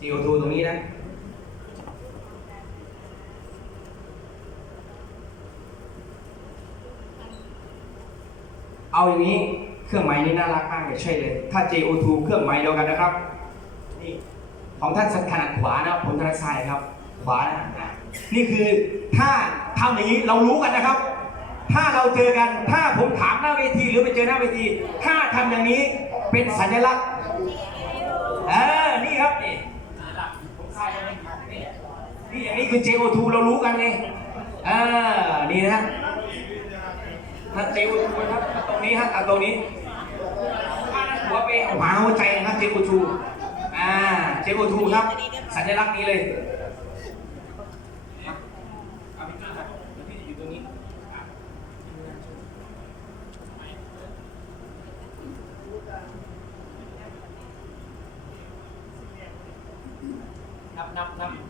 GO2 ตรงนี้นะ เอาอย่างนี้เครื่องหมายนี้น่ารักมากเลยใช่เลย ถ้า JO2 เครื่องหมายเดียวกันนะครับนี่ของท่านขนาดขวานะผมถนัดซ้ายครับ ขวานะอะนี่คือถ้าทำอย่างนี้เรารู้กันนะครับ ถ้าเราเจอกันถ้าผมถามหน้าเวทีหรือไปเจอหน้าเวที ถ้าทำอย่างนี้เป็นสัญลักษณ์เออนี่ครับนี่สัญลักษณ์ผมซ้ายใช่ไหมนี่ นี่อย่างนี้คือ JO2 เรารู้กันไงเออนี่นะถ้าเจอูทูนะครับตรงนี้ฮะตรงนี้หัวไปหาหัวใจนะครับเจอูทูอ่าเจอูทูครับ สัญลักษณ์นี้เลยนับนับนับ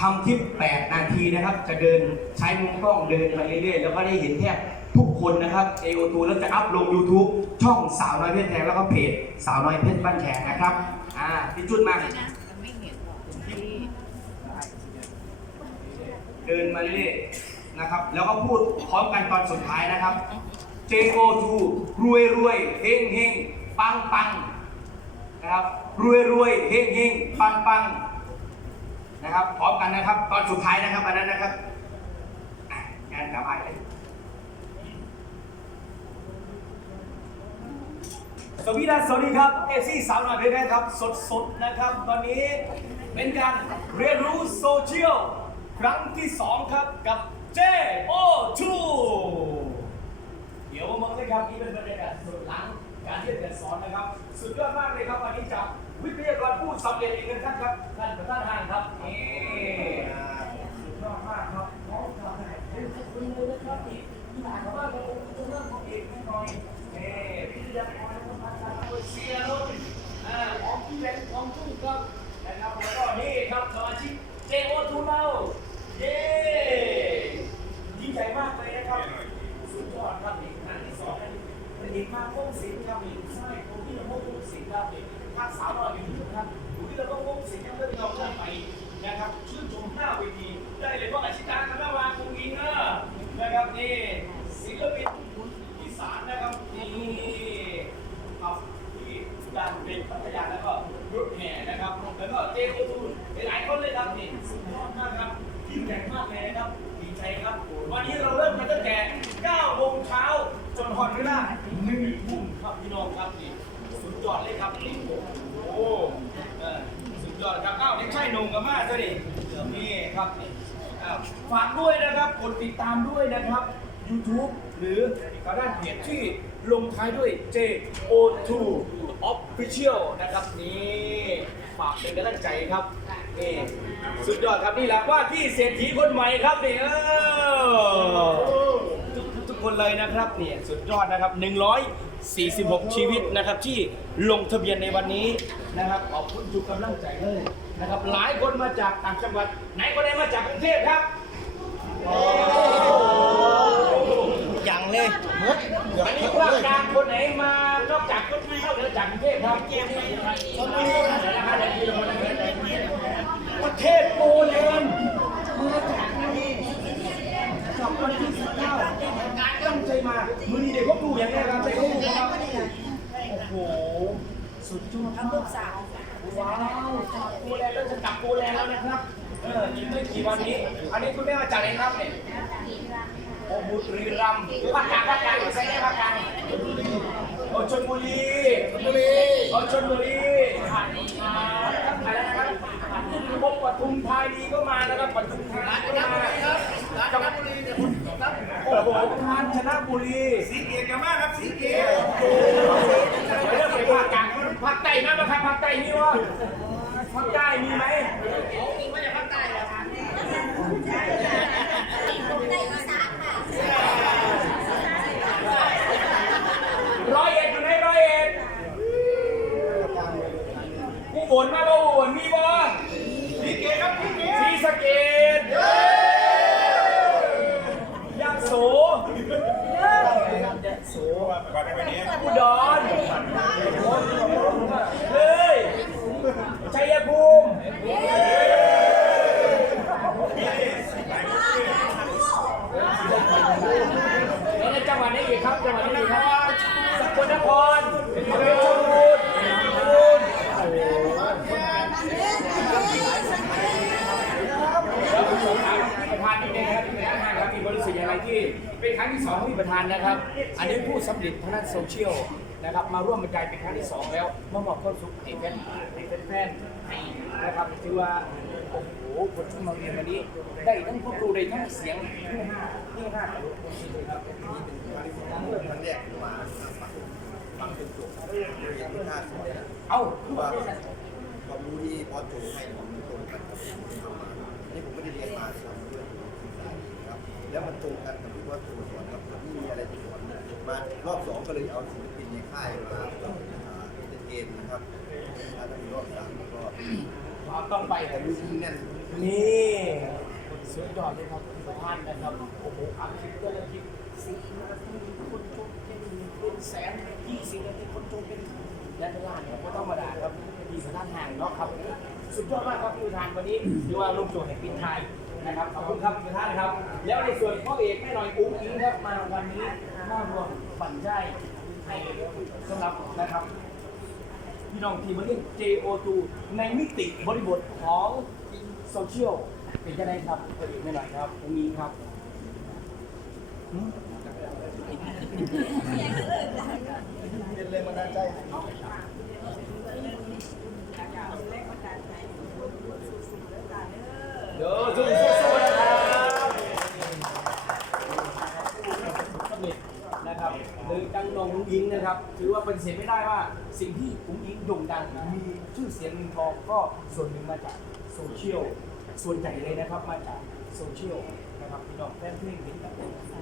ทำคลิป 8 นาทีนะครับ จะเดินใช้มุมกล้องเดินไปเรื่อยๆ แล้วก็ได้เห็นแทบทุกคนนะครับ AO2 แล้วจะอัพลง YouTube ช่องสาวน้อยเพชรแพงแล้วก็เพจสาวน้อยเพชรบ้านแขกนะครับ อ่าพี่จุดมากเดินมาเรื่อยๆนะครับ แล้วก็พูดพร้อมกันตอนสุดท้ายนะครับ JO2 รวยรวยเฮงเฮงปังปังนะครับรวยรวยเฮงเฮงปังปัง นะครับ พร้อมกันนะครับ ตอนสุดท้ายนะครับอันนั้นนะครับงานกลับไปเลยสวัสดีสวัสดีครับเอซี่สาวน้อยเพชรครับ สดๆนะครับ ตอนนี้เป็นการเรียนรู้โซเชียลครั้งที่ 2 ครับกับ JO2 เดี๋ยวมามองเลยครับนี่เป็นบรรยากาศสดหลังการเรียนการสอนนะครับ สุดยอดมากเลยครับวันนี้จากวิทยากรผู้สำเร็จอีกหนึ่งท่านครับท่านประธานห้างครับนี่อ่าสุดยอดมากครับน้องทำให้ให้คุณเลยนะครับอีกที่ผ่านมาเราจะเริ่มของเอกนิดหน่อยนี่วิทยากรนะครับอาจารย์เสียรุ่นอ่าของพี่เล็กของทุ่งครับนะครับแล้วก็นี่ครับสมาชิก JO2 เราเย้ยิ่งใหญ่มากเลยนะครับ สุดยอดครับนี่ครั้งที่สองนะเป็นเด็กมาพ้งศิลป์ครับนี่ใช่ผมที่เราพ้งศิลป์ครับนี่ภาคสาวเราอยู่ที่ครับอยู่ที่เราต้องพ้งศิลป์ครับเพื่อที่เราจะไปนะครับชื่นชมหน้าเวทีได้เลยเพราะอาชีพการคณะวาคงอินเนอร์นะครับนี่ศิลปินอีสานนะครับนี่เอาที่การเป็นพัทยาแล้วก็รถแห่นะครับแล้วก็เจโอทูนหลายคนเลยครับนี่สุดยอดมากครับยิ่งใหญ่มากเลยนะครับ ดีใจครับ วันนี้เราเริ่มกันตั้งแต่9โมงเช้าจนฮ อนเวลา1ทุ่มครับพี่น้องครับนี่สุดยอดเลยครับนี่โอ้โหเออสุดยอดครับอ้าวนี่ใช่หนุ่มกับมาซะดินี่ครับนี่อ้าวฝากด้วยนะครับกดติดตามด้วยนะครับ YouTube หรือก็ด้านเพจที่ลงท้ายด้วย JO2 Official นะครับนี่ฝากเป็นกำลังใจครับนี่สุดยอดครับนี่แหละว่าที่เศรษฐีคนใหม่ครับนี่เออ คนเลยนะครับเนี่ยสุดยอดนะครับ 146 ชีวิตนะครับที่ลงทะเบียนในวันนี้นะครับขอบคุณทุกกำลังใจเลยนะครับหลายคนมาจากต่างจังหวัด ไหนคนไหนมาจากกรุงเทพครับยังเลยมดอันนี้ภาคกลางคนไหนมานอกจากคนเข้าเหนือจากกรุงเทพครับประเทศโปแลนด์มาจากนี่กับ วันที่สิบเก้าตั้งใจมา มือนี้เด็กก็ดูอย่างแน่ครับใจเขาดูครับ โอ้โห สุดยอดมากลูกสาวว้าวจากโปแลนด์แล้วจะกลับโปแลนด์แล้วนะครับ เอออีกไม่กี่วันนี้ อันนี้คุณแม่มาจากไหนครับเนี่ยโอ้บุรีรัมย์ภาคกลางภาคกลางใช่ไหมภาคกลางโอ้ชลบุรีชลบุรีโอ้ชลบุรีผ่านมาครับไปแล้วนะครับพบปทุมธานีก็มานะครับปทุมธานีก็มาจังหวัดบุรีเนี่ยโอ้โหกาญจนบุรีสีเกียรติมากครับสีเกียรติเรื่องไปภาคกลางภาคใต้นะมาครับภาคใต้มีวะภาคใต้มีไหม มีมาจากภาคใต้เหรอคะ ภ เป็นครั้งที่สองของพี่ประธานนะครับ อันนี้ผู้สำเร็จทางด้านโซเชียลนะครับ มาร่วมบรรยายเป็นครั้งที่สองแล้วมามอบความสุขให้แฟนให้แฟนๆให้นะครับถือว่าโอ้โหคนที่มาเรียนวันนี้ ได้ทั้งผู้ครูได้ทั้งเสียงที่ห้าที่ห้าตลกคนนี้เลยครับครั้งแรกมาฟังจนจบเรียนที่ท่าสวยเอ้าเพราะว่าความรู้ที่พอโจให้ผมตรงกันกับที่ผมทำมาอันนี้ผมไม่ได้เรียนมา แล้วมันตรงกันกับที่พอโจสอนครับไม่มีอะไรจะสอนมารอบสองก็เลยเอาศิลปินในค่ายมาเล่นเกมนะครับถ้ามีรอบสามก็ต้องไปแต่รู้ที่แน่นนี่สุดยอดเลยครับพี่ประธานนะครับโอ้โหอัดคลิปแต่ละคลิปสี่นาทีคนชมเป็นเป็นแสนยี่สิบนาทีคนชมเป็นและเป็นล้านครับก็ต้องมาด่าครับดีประธานห่างเนาะครับ สุดยอดมากครับพี่ประธานวันนี้ถือว่าลงโจทย์แห่งปีไทยนะครับขอบคุณครับพี่ประธานครับ แล้วในส่วนพ่อเอกแม่หน่อยอุ้งอิงครับมาวันนี้มารวมปั่นใจให้สำหรับนะครับพี่น้องทีมมาเล่น JO2 ในมิติบริบทของโซเชียลเป็นยังไงครับพอดีไม่หน่อยครับตรงนี้ครับหืมเป็นแรงบันดาลใจ เดี๋ยวสู้สู้ๆนะครับสำเร็จนะครับหรือดังนงอุ้งอิงนะครับ ถือว่าปฏิเสธไม่ได้ว่าสิ่งที่อุ้งอิงโด่งดังมีชื่อเสียงเงินทองก็ส่วนหนึ่งมาจากโซเชียลส่วนใหญ่เลยนะครับมาจากโซเชียลนะครับพี่น้องแฟนเพลงเป็นแบบ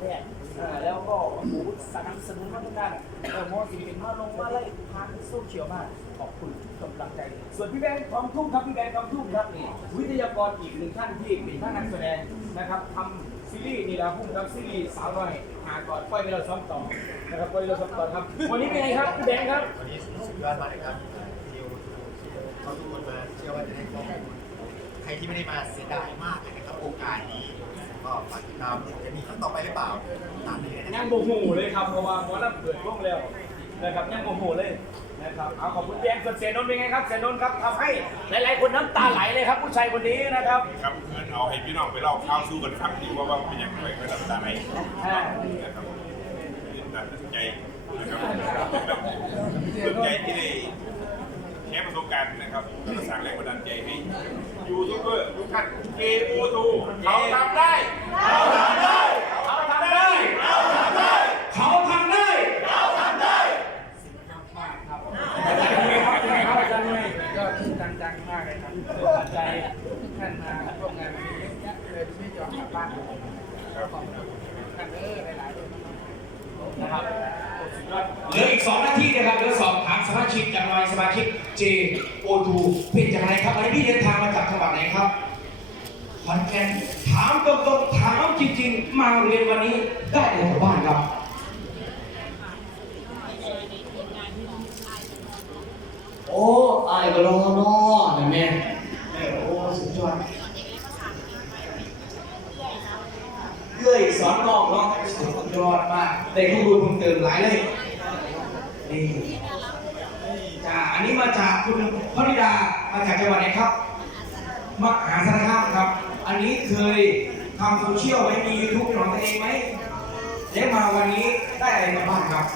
แรกอ่าแล้วก็โอ้โหสนับสนุนมาทุกการเออมอสิเป็นมาลงมาไล่ทางโซเชียลมากขอบคุณทุกกำลังใจ ส่วนพี่แบงค์ทองทุ่งครับพี่แบงค์ทองทุ่งครับนี่วิทยากรอีกหนึ่งท่านที่เป็นท่านนักแสดงนะครับทำ ซีรีส์นี่แหละพุ่งครับซีรีส์สาวน้อยหาก่อนปล่อยไปเราซ้อมต่อนะครับปล่อยไปเราซ้อมต่อครับ วันนี้เป็นไงครับพี่แบงค์ครับ วันนี้สุดยอดมากเลยครับทิวเขาทุกคนมาเชื่อว่าจะได้ข้อมูลใครที่ไม่ได้มาเสียดายมากเลยนะครับโอกาสนี้ก็ฝากติดตามจะมีครั้งต่อไปหรือเปล่าตามนี้เลยนะคยัรับงโมโหเลยครับเพราะว่าหมอลำเปิดวงแล้วนะครับยังโมโหเลยนะครับเอาขอบคุณแบงค์ส่วนเสียนนท์เป็นไงครับเสียนนท์ครับทำให้หลาย ๆ คนน้ำตาไหลเลยครับผู้ชายคนนี้นะครับ ครับเงินเอาให้พี่น้องไปเล่าข้าวสู้กันฟังดีว่าว่าเป็นอย่างไระดับตาไหนนะครับตื่นตัดใจนะครับตื่นใจที่ได้แชร์ประสบการณ์นะครับและสร้างแรงบันดาลใจให้ยูทูบเบอร์ทุกท่านเกโอทูเขาทำได้เขาทำได้เขาทำได้เขาทำได้เราทำได้สิ่งมากมากครับอาจารย์ครับอาจารย์เลยก็จังจังมากเลยครับตัดใจท่านมาร่วมงานวันนี้เยอะแยะเลยที่ไม่ยอมกลับบ้านขอบคุณท่านเออหลายๆนะครับเหลืออีก 2 นาทีนะครับเดี๋ยวสอบถามสมาชิกจาก หน่อยสมาชิก JO2 เป็นอย่างไรครับวันนี้พี่เดินทางมาจากจังหวัดไหนครับขอนแก่นถามตรงๆถามจริงๆ มาเรียนวันนี้ได้อะไรกลับบ้านครับโอ้ไอายก็รอเนอนะแม่แม่โอ้สุดยอดเลื่อยสอนน้องเนาะสุดยอดมากได้ข้อมูลเพิ่มเติมหลายเลยนี่ อันนี้มาจากคุณพนิดามาจากจังหวัดไหนครับมหาสารคามครับ อันนี้เคยทำโซเชียลไว้มียูทูบของตัวเองไหมแล้วมาวันนี้ได้อะไรมาบ้างครับ